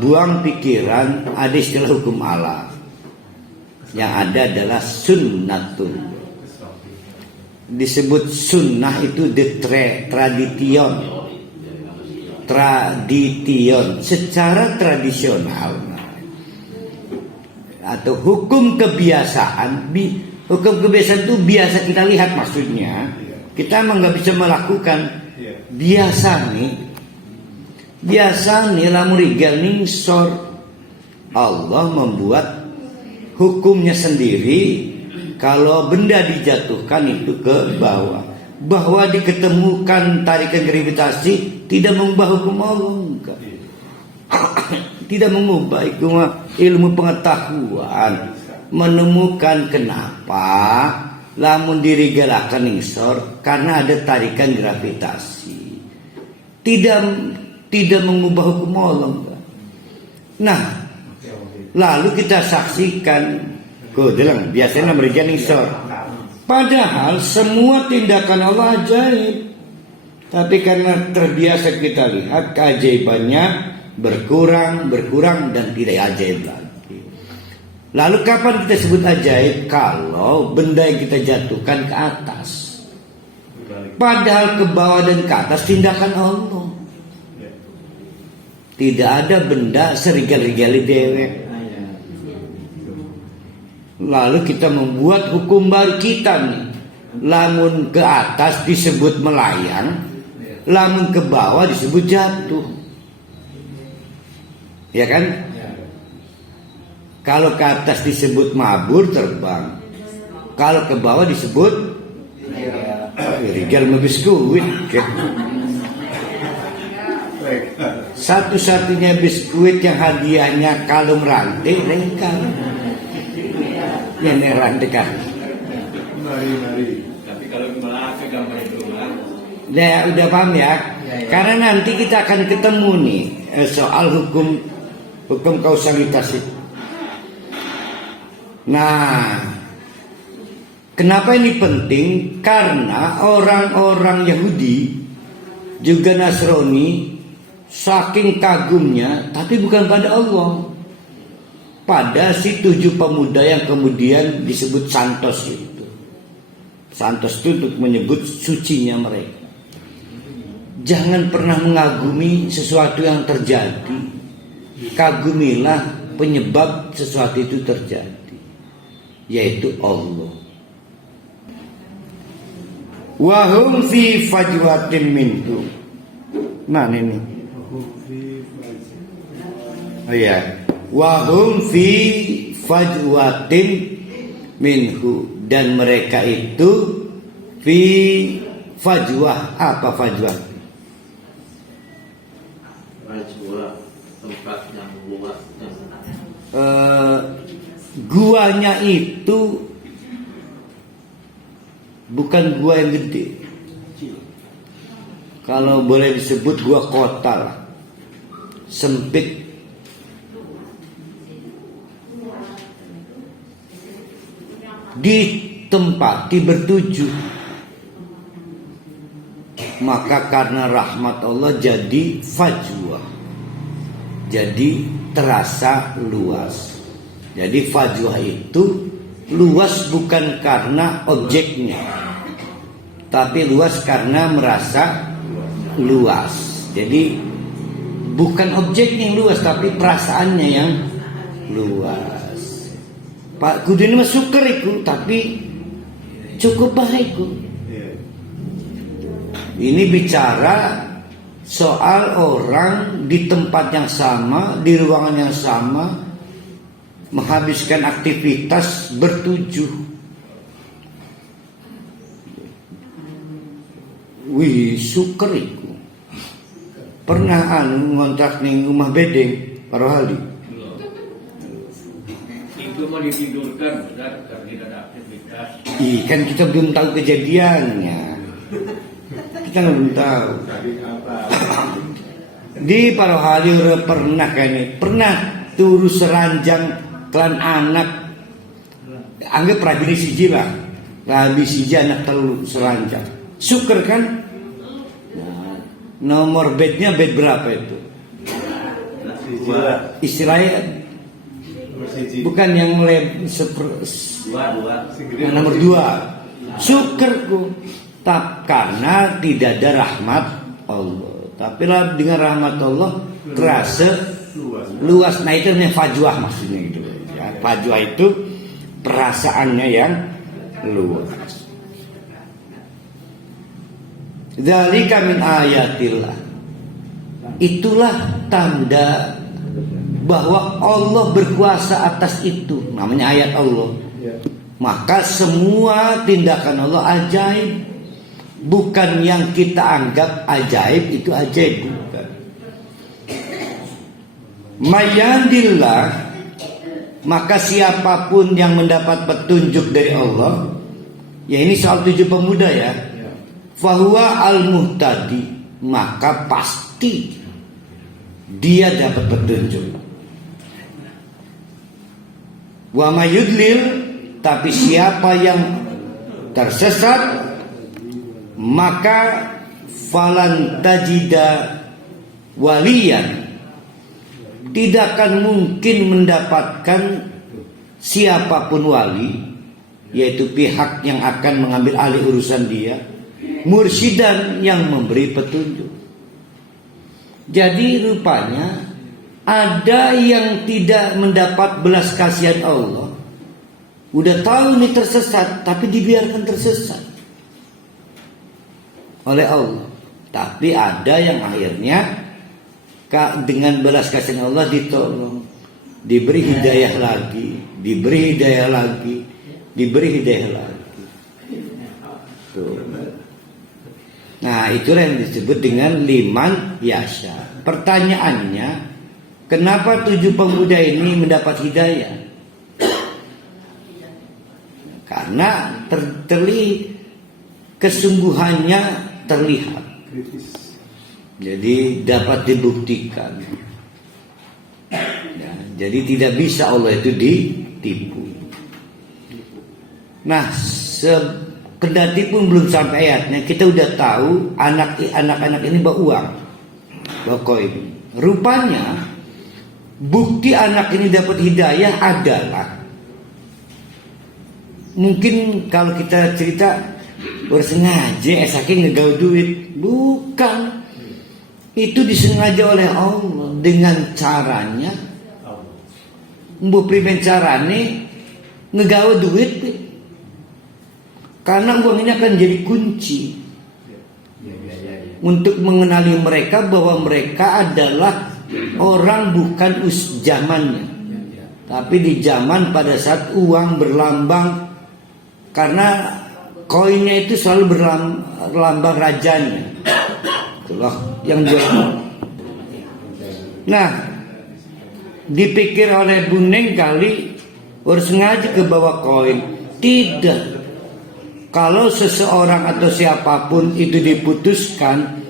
buang pikiran, ada istilah hukum Allah. Yang ada adalah sunnatun. Disebut sunnah itu tradition secara tradisional atau hukum kebiasaan. Hukum kebiasaan itu biasa kita lihat, maksudnya kita emang nggak bisa melakukan. Biasa nih lamun rigal ningsor, Allah membuat hukumnya sendiri. Kalau benda dijatuhkan itu ke bawah, bahwa diketemukan tarikan gravitasi tidak mengubah hukum Allah, enggak. Tidak mengubah itu ilmu pengetahuan menemukan kenapa lamun dirigalakan ningsor karena ada tarikan gravitasi, tidak mengubah hukum Allah, enggak. Nah, lalu kita saksikan dalam biasanya mereka ningsor. Padahal semua tindakan Allah ajaib. Tapi karena terbiasa kita lihat keajaibannya berkurang dan tidak ajaib lagi. Lalu kapan kita sebut ajaib? Kalau benda yang kita jatuhkan ke atas. Padahal ke bawah dan ke atas tindakan Allah. Tidak ada benda serigal-rigali dewek. Lalu kita membuat hukum baru kita nih. Lamun ke atas disebut melayang, lamun ke bawah disebut jatuh. Ya kan? Kalau ke atas disebut mabur, terbang. Kalau ke bawah disebut rigal biskuit. Satu-satunya biskuit yang hadiahnya kalung rantai regal. Yang rantekan. Mari. Tapi kalau malah ke gambar itu ya udah paham ya. Karena nanti kita akan ketemu nih soal hukum kausalitas itu. Nah, kenapa ini penting? Karena orang-orang Yahudi juga Nasrani saking kagumnya, tapi bukan pada Allah, pada si 7 pemuda yang kemudian disebut santos itu. Santos itu untuk menyebut sucinya mereka. Jangan pernah mengagumi sesuatu yang terjadi. Kagumilah penyebab sesuatu itu terjadi, yaitu Allah. Wahum fi fajwatin minhu. Nah ini. Oh ya. Wahum fi fajwatin minhu, dan mereka itu fi fajwah. Apa fajwah? Fajwah tempat yang luas. Guanya itu bukan gua yang gede. Kalau boleh disebut gua kota lah, sempit. Ditempati bertujuh, maka karena rahmat Allah jadi fajwah, jadi terasa luas. Jadi fajwah itu luas bukan karena objeknya, tapi luas karena merasa luas. Jadi bukan objeknya yang luas, tapi perasaannya yang luas. Pak kudu ini mah syukur iku, tapi cukup baik iku. Ini bicara soal orang di tempat yang sama, di ruangan yang sama, menghabiskan aktivitas bertujuh. Wih, syukur iku. Pernah ngontrak ning rumah bedeng Pak Rohali. Itu mau ditidurkan, karena tidak ada aktivitas. Kan kita belum tahu kejadiannya. Kita belum tahu. Di Pak Rohali pernah kayaknya, pernah turu seranjang klan anak. Anggap rabini siji lah. Rabi siji anak telu seranjang. Syukur kan? Nomor bednya bed berapa itu? istilahnya bukan yang yang nomor 2 syukurku karena tidak ada rahmat Allah, tapi lah dengan rahmat Allah terasa luas. Nah itu namanya fajwah maksudnya itu ya. Fajwah itu perasaannya yang luas. Dzalika min ayatillah, itulah tanda bahwa Allah berkuasa atas itu, namanya ayat Allah. Maka semua tindakan Allah ajaib, bukan yang kita anggap ajaib itu ajaib, bukan. Mayandillah, maka siapapun yang mendapat petunjuk dari Allah, ya ini soal 7 pemuda ya, fahuwa al-muhtadi, maka pasti dia dapat petunjuk. Wa mayudlil, tapi siapa yang tersesat, maka falan tajida waliyan, tidak akan mungkin mendapatkan siapapun wali, yaitu pihak yang akan mengambil alih urusan dia, mursyidan, yang memberi petunjuk. Jadi rupanya ada yang tidak mendapat belas kasihan Allah, udah tahu nih tersesat, tapi dibiarkan tersesat oleh Allah. Tapi ada yang akhirnya dengan belas kasihan Allah ditolong, diberi hidayah lagi, diberi hidayah lagi, diberi hidayah lagi. Tuh. Nah itulah yang disebut dengan liman yasha. Pertanyaannya, kenapa 7 pemuda ini mendapat hidayah? Karena kesungguhannya terlihat, jadi dapat dibuktikan ya, jadi tidak bisa Allah itu ditipu. Nah kendati pun belum sampai ayatnya, kita udah tahu anak-anak ini bawa uang, bawa koin. Rupanya bukti anak ini dapat hidayah adalah, mungkin kalau kita cerita bersengaja saking ngegaul duit, bukan. Itu disengaja oleh Allah dengan caranya mbuh priben carane ngegaul duit, karena uang ini akan jadi kunci untuk mengenali mereka bahwa mereka adalah orang bukan zamannya, tapi di zaman pada saat uang berlambang, karena koinnya itu selalu berlambang rajanya. Itulah yang jual. Nah, dipikir oleh Buneng kali harus sengaja ke bawah koin. Tidak. Kalau seseorang atau siapapun itu diputuskan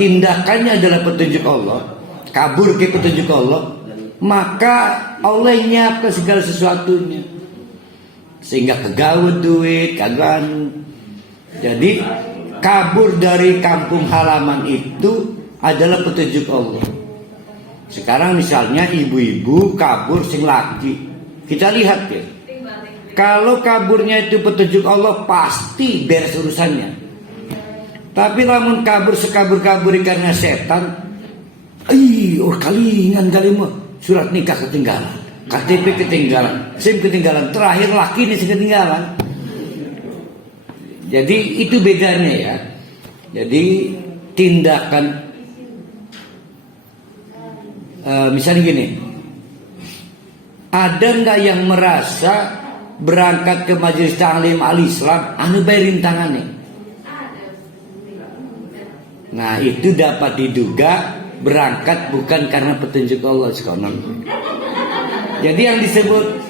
tindakannya adalah petunjuk Allah, kabur ke petunjuk Allah, maka Allah nyiapkan segala sesuatunya, sehingga kegawe duit kagak. Jadi kabur dari kampung halaman itu adalah petunjuk Allah. Sekarang misalnya ibu-ibu kabur sing laki, kita lihat ya, kalau kaburnya itu petunjuk Allah pasti beres urusannya. Tapi lamun kabur sekabur-kabur karena setan, kalingan kalimu surat nikah ketinggalan, KTP ketinggalan, SIM ketinggalan, terakhir laki ini ketinggalan. Jadi itu bedanya ya. Jadi tindakan misalnya gini, ada nggak yang merasa berangkat ke majelis ta'lim al-Islam anu bayarin tangannya? Nah itu dapat diduga berangkat bukan karena petunjuk Allah sekarang. Jadi yang disebut